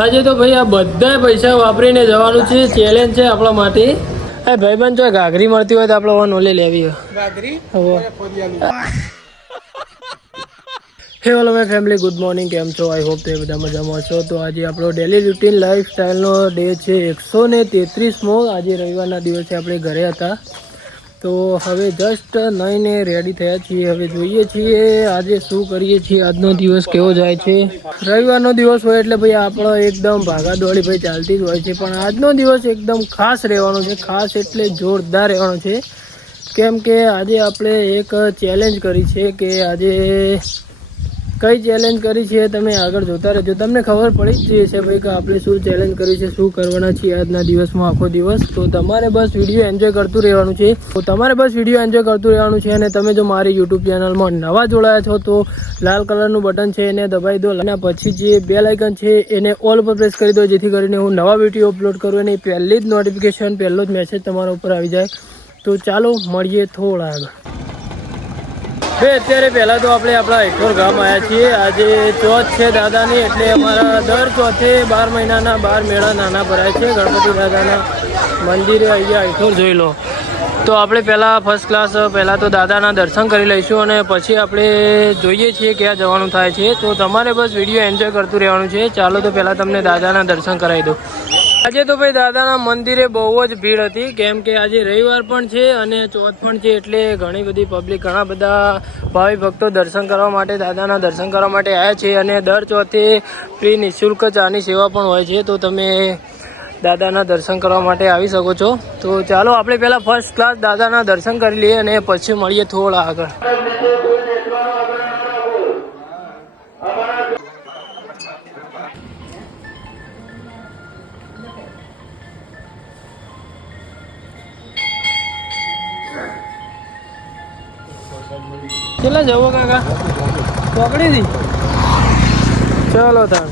આજે તો ભાઈ આ બધા પૈસા વાપરીને જવાનું છે. ચેલેન્જ છે આપણા માટે. એ ભાઈબંધ જો ઘાઘરી મળતી હોય તો આપણે ઓન ઓલે લેવી ઘાઘરી. હે ઓલો માય ફેમિલી, ગુડ મોર્નિંગ. કેમ છો? આઈ હોપ તે બધા મજામાં છો. તો આજે આપણો ડેલી રૂટીન લાઈફ સ્ટાઈલનો ડે છે 133મો. આજે રવિવારના દિવસે આપણે ઘરે હતા. તો હવે જસ્ટ નાઈને રેડી થયા છીએ. હવે જોઈએ છીએ આજે શું કરીએ છીએ. આજનો દિવસ કેવો જાય છે. રવિવારનો દિવસ હોય એટલે ભાઈ આપણો એકદમ ભાગાદોડી ભાઈ ચાલતી જ હોય છે. પણ આજનો દિવસ એકદમ ખાસ રહેવાનો છે. ખાસ એટલે જોરદાર રહેવાનો છે. કેમ કે આજે આપણે એક ચેલેન્જ કરી છે કે આજે કઈ ચેલેન્જ કરી છે તમે આગળ જોતા રહેજો. તમને ખબર પડી જ જશે ભાઈ કે આપણે શું ચેલેન્જ કરી છે, શું કરવાના છીએ આજના દિવસમાં આખો દિવસ. તો તમારે બસ વિડીયો એન્જોય કરતું રહેવાનું છે. અને તમે જો મારી યુટ્યુબ ચેનલમાં નવા જોડાયા છો તો લાલ કલરનું બટન છે એને દબાવી દો. અને પછી જે બેલ આઇકન છે એને ઓલ પર પ્રેસ કરી દો, જેથી કરીને હું નવા વિડીયો અપલોડ કરું અને પહેલી જ નોટિફિકેશન, પહેલો જ મેસેજ તમારા ઉપર આવી જાય. તો ચાલો મળીએ થોડા આગળ. ભાઈ અત્યારે પહેલાં તો આપણે આપણા હેઠોર ગામ આવ્યા છીએ. આજે ચોથ છે દાદાની, એટલે અમારા દર ચોથે 12 મહિનાના 12 મેળા નાના ભરાય છે ગણપતિ દાદાના મંદિરે. અહીંયા હેઠોર જોઈ લો. તો આપણે પહેલાં ફર્સ્ટ ક્લાસ પહેલાં તો દાદાના દર્શન કરી લઈશું અને પછી આપણે જોઈએ છીએ ક્યાં જવાનું થાય છે. તો તમારે બસ વિડીયો એન્જોય કરતું રહેવાનું છે. ચાલો તો પહેલાં તમને દાદાના દર્શન કરાવી દો. આજે તો ભાઈ દાદાના મંદિરે બહુ જ ભીડ હતી, કેમ કે આજે રવિવાર પણ છે અને ચોથ પણ છે. એટલે ઘણી બધી પબ્લિક, ઘણા બધા ભાવિ ભક્તો દર્શન કરવા માટે, દાદાના દર્શન કરવા માટે આવ્યા છે. અને દર ચોથે ફ્રી નિઃશુલ્ક ચાની સેવા પણ હોય છે. તો તમે દાદાના દર્શન કરવા માટે આવી શકો છો. તો ચાલો આપણે પહેલાં ફર્સ્ટ ક્લાસ દાદાના દર્શન કરી લઈએ અને પછી મળીએ થોડા આગળ. કેટલા જવો કાકા? પકડી દી. ચલો તાર.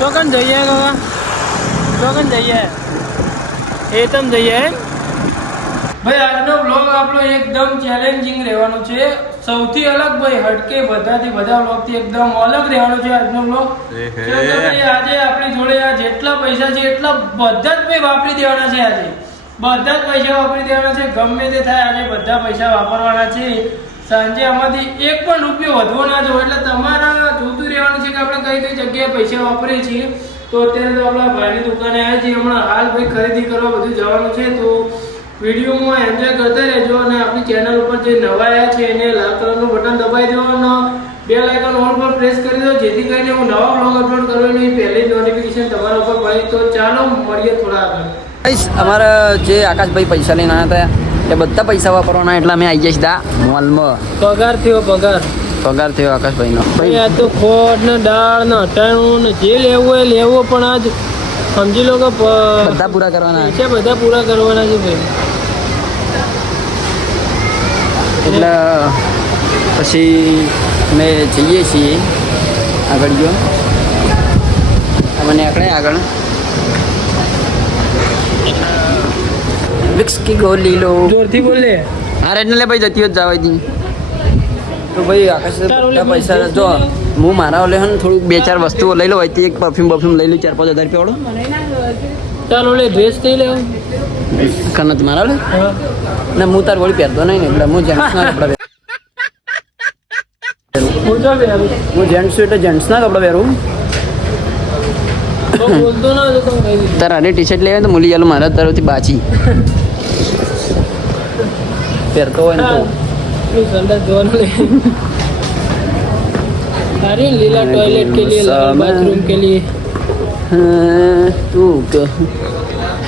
ચોકન જઈએ કાકા, ચોકન જઈએ એ તમ જઈએ. ભાઈ આજનો વ્લોગ આપણો એકદમ ચેલેન્જિંગ રહેવાનો છે. સૌથી અલગ ભાઈ, હટકે બધાથી બધા વ્લોગથી એકદમ અલગ રહેવાનો છે આજનો વ્લોગ. આજે આપણી જોડે આ જેટલા પૈસા છે એટલા બધા જ ભાઈ વાપરી દેવાના છે. આજે બધા જ પૈસા વાપરી દેવાના છે. ગમે તે થાય આજે બધા પૈસા વાપરવાના છે. સાંજે આમાંથી એક પણ રૂપિયો વધવો ના જો. એટલે તમારા જોતું રહેવાનું છે કે આપણે કઈ કઈ જગ્યાએ પૈસા વાપરીએ છીએ. તો અત્યારે તો આપણા ભાઈની દુકાને આવ્યા છીએ. હમણાં હાલ ભાઈ ખરીદી કરવા બધું જવાનું છે. તો વિડીયોમાં એન્જોય કરતા રહેજો. અને આપણી ચેનલ ઉપર જે નવા આવ્યા છે એને લાલ કલરનું બટન દબાવી દો અને બેલ આઇકન ઓલ પર પ્રેસ કરી દો, જેથી કરીને હું નવા બ્લોગ અપલોડ કરું એની પહેલી નોટિફિકેશન તમારા ઉપર મળે. તો ચાલો મળીએ થોડા આગળ. અમારા જે આકાશભાઈ પૈસા લઈને આવ્યા હતા એ બધા પૈસા વાપરવાના, એટલે અમે આવી ગયા સીધા મોલમાં. પગાર થયો આકાશભાઈનો. ભાઈ આ તો ખોટ ને દાળ ને અટાણું ને જે લેવું હોય લેવું, પણ આજ સમજી લો કે બધા પૂરા કરવાના છે. બધા પૂરા કરવાના છે ભાઈ. એટલે પછી અમે જઈએ છીએ આગળ. ગયો મને આકડે આગળ વિક્સ કી ગોલી લો, જોરથી બોલે. હા રેડ ને લે ભાઈ, જતી જ જવા દી. તો ભાઈ આકાશ પૈસા જો હું મારા ઓલે હન થોડુંક 2-4 વસ્તુઓ લઈ લો. હોય એક પરફ્યુમ લઈ લો 4-5 હજાર રૂપિયા વાળો. ચાલો લે ડ્રેસ નહીં લેવો કનત મારા લે ને હું તાર વળી પહેરતો નહીં ને, એટલે હું જેન્ટ્સના કપડા હું જેન્ટ્સ છું એટલે જેન્ટ્સના કપડા પહેરું. તાર આને ટી શર્ટ લેવા તો મૂલી ચાલો મારા તરફથી બાચી પહેરતો હોય ને लीला टॉयलेट के लिए, बाथरूम के लिए. તું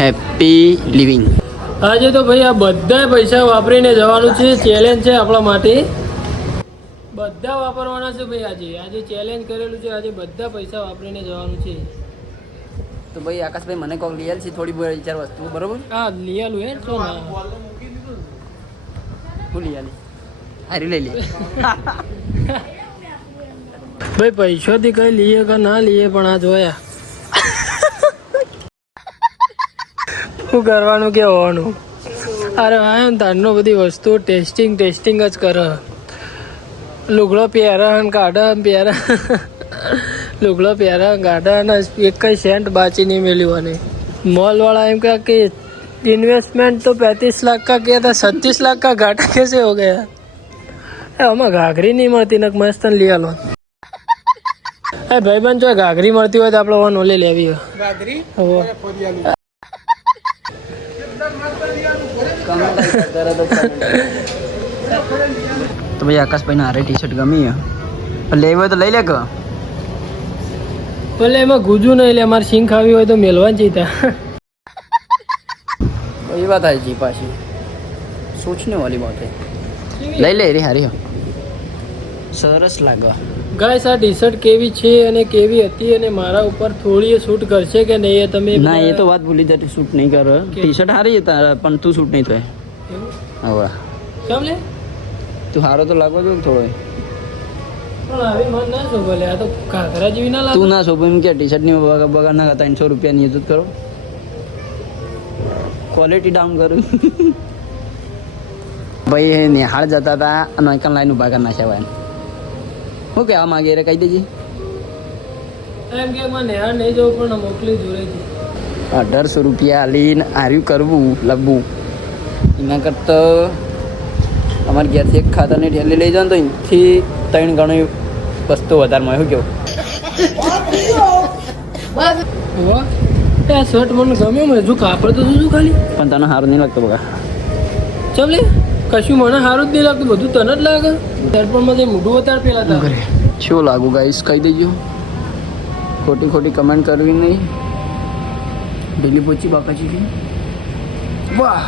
હેપી લિવિંગ. આજે તો ભાઈ આ બધા પૈસા વાપરીને જવાનું છે. ચેલેન્જ છે આપણા માટે. બધા વાપરવાના છે ભાઈ. આજે ચેલેન્જ કરેલું છે. આજે બધા પૈસા વાપરીને જવાનું છે. તો ભાઈ આકાશભાઈ મને કોક લઈ છે થોડી 4 વસ્તુ, બરોબર? હા લઈ આલું હે. શું ના હું લઈ આલી હારી લઈ લે. ભાઈ પૈસાથી કઈ લઈએ કે ના લઈએ, પણ આ જોયા શું કરવાનું કે હોવાનું. અરે હા તારનો બધી વસ્તુ ટેસ્ટિંગ જ કરે. લુગડો પહેરે કાઢે પહેરે લુગડો પહેરે કાઢે અને એક કઈ સેન્ટ બાચી નહીં મેલ્યું અને मॉल वाला एम क्या कि इन्वेस्टमेंट तो 35 लाख का किया था 37 लाख का घाटा कैसे हो गया. हमें घाघरी नहीं મળતી ને મસ્ત લઈ આલો. એ ભાઈબંધ જો ઘાઘરી મળતી હોય તો આપણે ઓન ઓલે લેવી હોય ઘાઘરી. તો ભાઈ આકાશભાઈ ને હારે ટી શર્ટ ગમી લેવી હોય તો લઈ લે કે ભલે એમાં ગુજુ નહીં લે. અમારે સિંગ ખાવી હોય તો મેલવા જઈતા. એ વાત આવી જી પાછી સોચને વાલી બાત હે. લઈ લે રે હારી સરસ લાગે. ગાઈસ આ ટી શર્ટ કેવી છે અને કેવી હતી અને મારા ઉપર થોડી શૂટ કરશે કે નહીં એ તમે ના એ તો વાત ભૂલી જતી શૂટ નહીં કરે. ટી શર્ટ હારી હતા પણ તું શૂટ નહીં થાય હવે કેમ લે તું હારો તો લાગવો જો થોડો પણ આવી મન ના શોભે લે. આ તો ઘાઘરા જેવી ના લાગે. તું ના શોભે એમ કે ટી શર્ટ ની બગાડ ના 300 રૂપિયાની ઇજ્જત કરો ક્વોલિટી ડાઉન કરું. ભાઈ નિહાળ જતા હતા અને અંકલ લાઈન ઉભા કરી નાખ્યા ભાઈ શું કહેવા માંગે રે કહી દેજે. એમ કે મને નેહાળ નહીં જવું પણ મોકલી જોડેથી 1800 રૂપિયા લઈને આર્યું કરવું લબવું એના કરતાં અમારે ઘેરથી એક ખાતાની ઠેલી લઈ જાવ તો એથી 3 ગણી વસ્તુ વધારે મળે. શું કેવું આ શર્ટ મને ગમ્યો મને હજુ કાપડ તો શું ખાલી પણ તને સારું નહીં લાગતું બગા ચમ લે કશું મને સારું જ નહીં લાગતું બધું તને જ લાગે. દર્પણમાં જે મોઢું વધારે પેલા હતા શું લાગુ ગાઈસ કહી દેજો. ખોટી કમેન્ટ કરવી નહીં. દિલ્હી પહોંચી બાપાજી की વાહ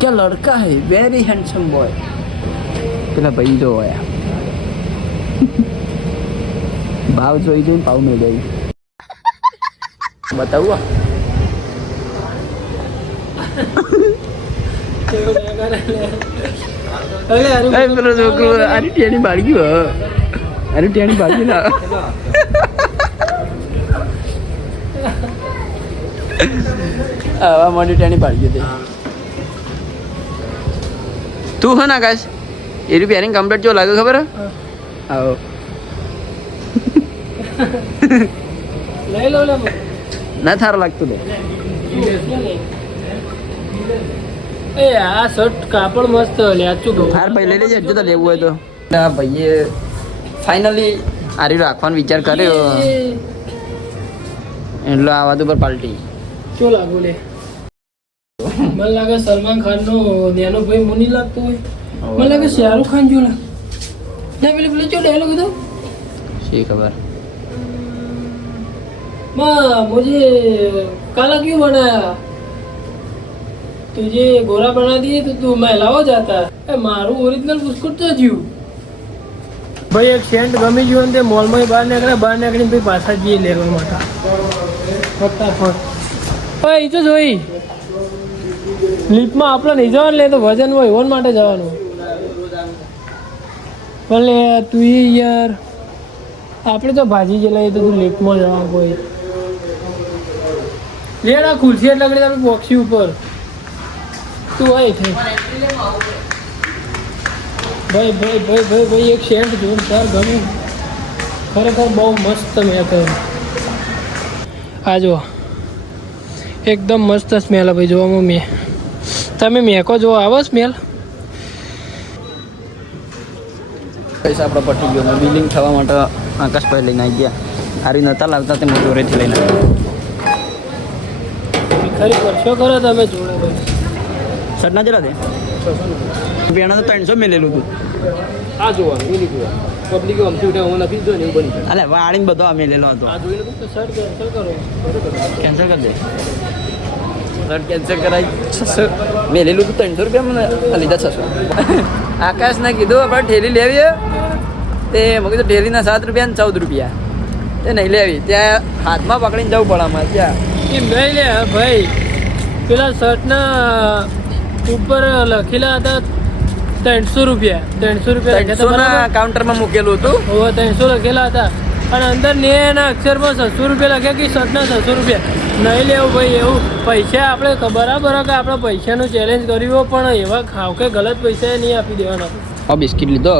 क्या लड़का है वेरी हैंडसम बॉय. પેલા ભાઈ જો આયા ભાવ જોઈ જોઈને પાવ મેં ગઈ બતાવું પેલો છોકરો આરી ટેણી બાળી ગયો. આરી ટેણી બાળી ના આવા મોટી ટેણી બાળી ગઈ. તું હે ના આકાશ એ રિપેરિંગ કમ્પ્લીટ જો લાગે ખબર આવો લઈ લો લે ના સારું લાગતું લે. એ આ શર્ટ કાપડ મસ્ત લેચું ગયું. હાર ભાઈ લઈ લેજે જો તો લેવું હોય તો. ના ભાઈએ ફાઇનલી આરી રાખવાનો વિચાર કર્યો એટલે આ વાત ઉપર પાલટી શું લાગુ લે. મને લાગે સલમાન ખાન નો નેનો ભાઈ મુની લાગતો હોય. મને લાગે શાહરુખ ખાન જો લાગે ના પેલે પેલે જો ડાયલોગ હતો શી ખબર. माँ मुझे काला क्यों बनाया तुझे गोरा बना दिए तो तू महिला हो जाता है. मारू ओरिजिनल બિસ્કુટ તો જીવ ભાઈ. એક સેન્ટ ગમી ગયું ને તે મોલમાં બહાર નીકળીને ભાઈ પાછા જઈએ લેવા માટે ફટાફટ. ઓય એ તો જોઈ લિફ્ટમાં આપણે નહીં જવાનું લે તો વજન હોય ઓન માટે જવાનું ભલે તું યાર આપણે તો ભાજી જ લઈએ તો તું લિફ્ટમાં જવાનું કોઈ લેડા ખુરશી એટલે આગળ તમે બોક્સી ઉપર તું હોય થઈ ભાઈ એક સેન્ટ જોરદાર ગમ્યું ખરેખર બહુ મસ્ત મેં કહ્યું. આ જો એકદમ મસ્ત સ્મેલ ભાઈ જોવામાં મેં તમે મેકો જો આવો સ્મેલ. પૈસા આપણે પટી ગયો. બિલિંગ થવા માટે આકાશભાઈ લઈને આવી ગયા. હારી નહોતા લાવતા તે જોરેથી લઈને ખરી કરશો કરો તમે જોડે ભાઈ. સરના જરા દે પેણા તો 300 મેલેલું હતું. આ જોવાનું એ લીધું પબ્લિક અમથી ઉઠે હું નથી જો ને એવું બની અલે વાળીને બધો મેલેલો હતો. આ જોઈને તો શર્ટ કેન્સલ કરો કેન્સલ કરી દે. શર્ટ કેન્સલ કરાય 600 મેલેલું હતું 300 રૂપિયા મને લીધા 600. આકાશને કીધું આપણે ઠેલી લેવી તે મેં કીધું ઠેલીના 7 રૂપિયા ને 14 રૂપિયા તે નહીં લેવી. ત્યાં હાથમાં પકડીને જવું પડે અમારે ત્યાં એ નહીં લે ભાઈ. પેલા શર્ટના ઉપર લખેલા હતા 300 રૂપિયા 300 રૂપિયા 300 ના કાઉન્ટરમાં મૂકેલું હતું. હવે 300 લખેલા હતા અને અંદર ને એના અક્ષરમાં 600 રૂપિયા લખ્યા કે શર્ટના 600 રૂપિયા. નહીં લેવું ભાઈ એવું. પૈસા આપણે બરાબર કે આપણે પૈસાનું ચેલેન્જ કર્યું પણ એવા ખાવ કે ગલત પૈસા નહીં આપી દેવાના. આ બિસ્કિટ લીધો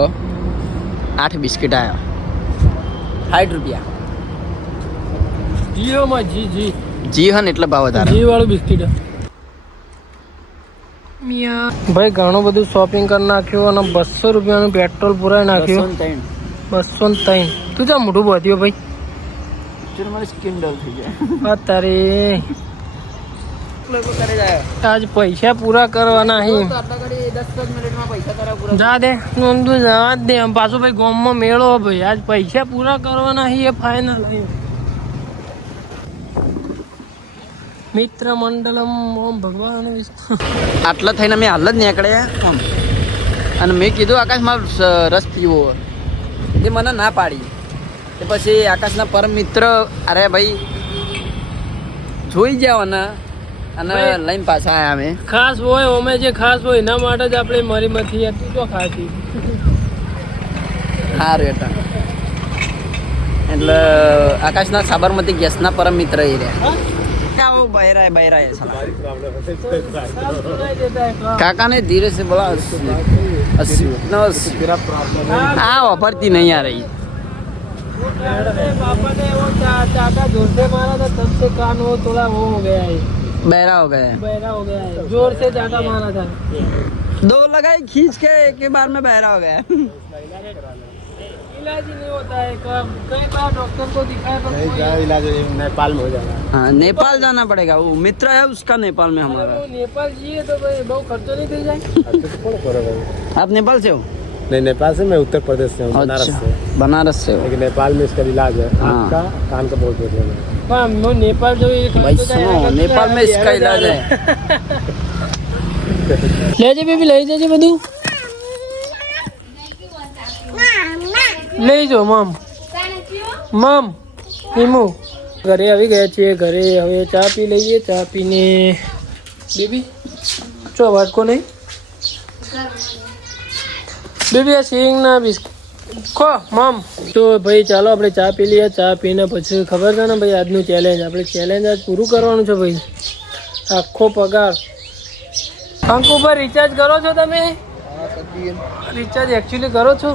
8 બિસ્કિટ આવ્યા 60 રૂપિયા. જીઓમાં જી જી હન એટલે ભાવ વધારે. જી વાળું બિસ્કિટ. ભાઈ ઘણું બધું શોપિંગ કરી નાખ્યું અને 200 રૂપિયાનું પેટ્રોલ પુરાઈ નાખ્યું. 203. તું ચા મોઢું બધ્યો ભાઈ? મારી સ્કિન ડલ થઈ જાય. તારી આજ પૈસા પૂરા કરવાના અહીં. જા દે નોંધું જવા જ દે. પાછું ભાઈ ગામમાં મેળો ભાઈ આજ પૈસા પૂરા કરવાના અહીં એ ફાઇનલ. મિત્ર મંડલમ ઓમ ભગવાન આટલા થઈને મેં હાલ જ નીકળ્યા અને મેં કીધું આકાશમાં રસ પીવો એ મને ના પાડી. તે પછી આકાશના પરમ મિત્ર અરે ભાઈ જોઈ જાવ ને અને લઈને પાછા આવ્યા અમે. ખાસ હોય અમે જે ખાસ હોય એના માટે જ આપણે મરી મથી તું તો ખાતી સારું એટલે આકાશના સાબરમતી ગેસના પરમ મિત્ર એ રહ્યા. काका ने धीरे से बोला 80 हाँ वापरती नहीं आ रही. पापा ने वो चाका जोर से मारा था तब से कान वो थोड़ा वो हो गया है. बहरा हो गया है. जोर से चाका मारा था. 2 लगाई खींच के एक ही बार में बहरा हो गया. इलाज नहीं होता है. कई बार डॉक्टर को दिखाया पर इलाज नेपाल में हो जाएगा. हाँ नेपाल जाना पड़ेगा. वो मित्र है उसका नेपाल में हमारा. नेपाल जिए तो भाई बहुत खर्चो नहीं दे जाए. आप नेपाल से हो? नहीं नेपाल से, मैं उत्तर प्रदेश से हूँ. बनारस से. बनारस से हो? लेकिन नेपाल में इसका इलाज है. आपका कान का बहुत प्रॉब्लम है. वो नेपाल जो भाई सुनो नेपाल में इसका इलाज है. ले जा बेबी ले जा બધું લઈ જો મમ હિમુ. ઘરે આવી ગયા છીએ. ઘરે હવે ચા પી લઈએ. ચા પીને બેબી ચો વાટકો નહીં બેબી આ સિંગના બિસ્કિટ ખો મમ. તો ભાઈ ચાલો આપણે ચા પી લઈએ. ચા પીને પછી ખબર છે ને ભાઈ આજનું ચેલેન્જ આપણે ચેલેન્જ આજ પૂરું કરવાનું છે ભાઈ. આખો પગાર અંક ઉપર રિચાર્જ કરો છો તમે? રિચાર્જ एक्चुअली करो છો?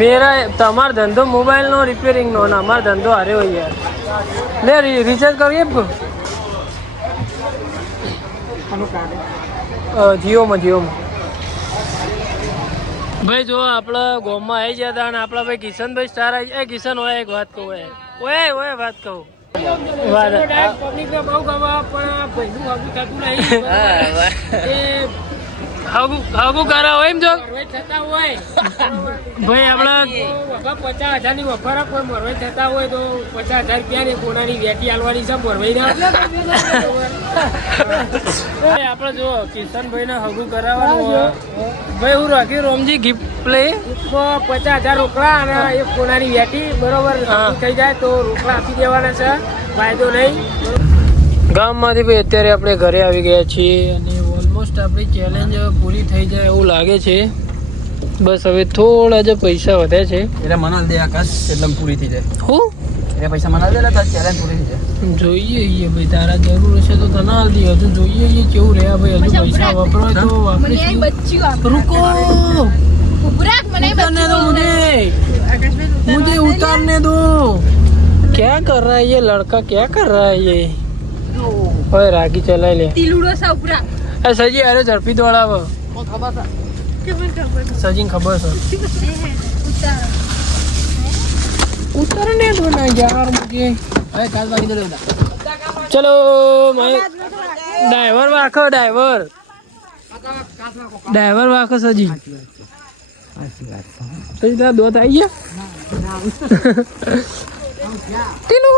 मेरा તમારો ધંધો મોબાઈલ નો રિપેરિંગ નો ના અમારો ધંધો હારે હોય યાર. લે રિચાર્જ કરીએ જીઓમાં ભાઈ જો આપણા ગામમાં આવી ગયા હતા અને આપણા ભાઈ કિશનભાઈ સ્ટાર આવી. કિશન હોય એક વાત કહું ઓય વાત કહું પબ્લિક ને બહુ ગવા પણ પૈસું હાગું થતું નહીં. હાગું કરા હોય એમ જો થતા હોય ભાઈ આપણા 50,000 ની વફર કોઈ મરવાઈ થતા હોય તો 50,000 રૂપિયા ને કોનાની વેટી હાલવાની છે મરવાઈ ના. આપડે જો કિશનભાઈ ને હગું કરાવવાનું ભાઈ હું રાખી રોમજી ગિફ્ટ લે 50,000 રોકડા અને એક કોનાની વેટી બરોબર થઈ જાય તો રોકડા આપી દેવાના છે. ફાયદો નહીં. ગામમાંથી ભાઈ અત્યારે આપણે ઘરે આવી ગયા છીએ અને ઓલમોસ્ટ આપણી ચેલેન્જ પૂરી થઈ જાય એવું લાગે છે. બસ હવે થોડા જ પૈસા વધે છે એટલે મનાલ દે આકાશ એટલે પૂરી થઈ જાય. હું એટલે પૈસા મનાલ દે એટલે ચેલેન્જ પૂરી થઈ જાય. જોઈએ ભાઈ તારા જરૂર હશે તો તને હાલ દે. હજુ જોઈએ કેવું રહ્યા ભાઈ. હજુ પૈસા વાપરો તો વાપરીશું. रुको उतारने दो मुझे उतारने दो. क्या कर रहा है ये लड़का? क्या कर रहा है ये? ओए रागी चला ले ए सजी. अरे झड़पी दौड़ाव सजी खबर है. उतरने दो ना यार मुझे. चलो ड्राइवर वाखो ड्राइवर वाखो सजी. सजी तेरा दो आई है तीनों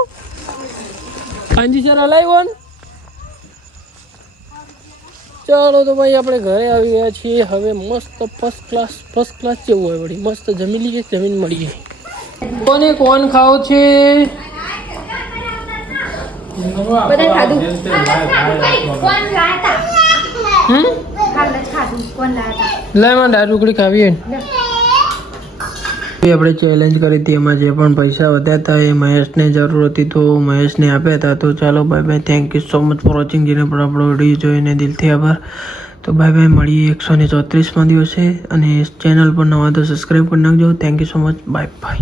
कांजी सर अलाई वन. ચાલો તો ભાઈ આપણે ઘરે આવી ગયા છીએ. હવે મસ્ત ફર્સ્ટ ક્લાસ જેવું હોય વળી મસ્ત જમી લઈએ. જમીન મળીએ. કોને કોણ ખાવ છે? લે માં દાળ ઢોકળી ખાવી. આપણે ચેલેન્જ કરી હતી, એમાં જે પણ પૈસા વધ્યા હતા એ મહેશને જરૂર હતી તો મહેશને આપ્યા હતા. તો ચાલો bye bye, thank you so much for watching. જેને પણ આપણો વિડીયો જોઈને દિલથી આભાર. તો બાય બાય, મળીએ 134માં દિવસે. અને ચેનલ પર નવા તો સબસ્ક્રાઈબ કરી નાખજો. Thank you so much, bye bye.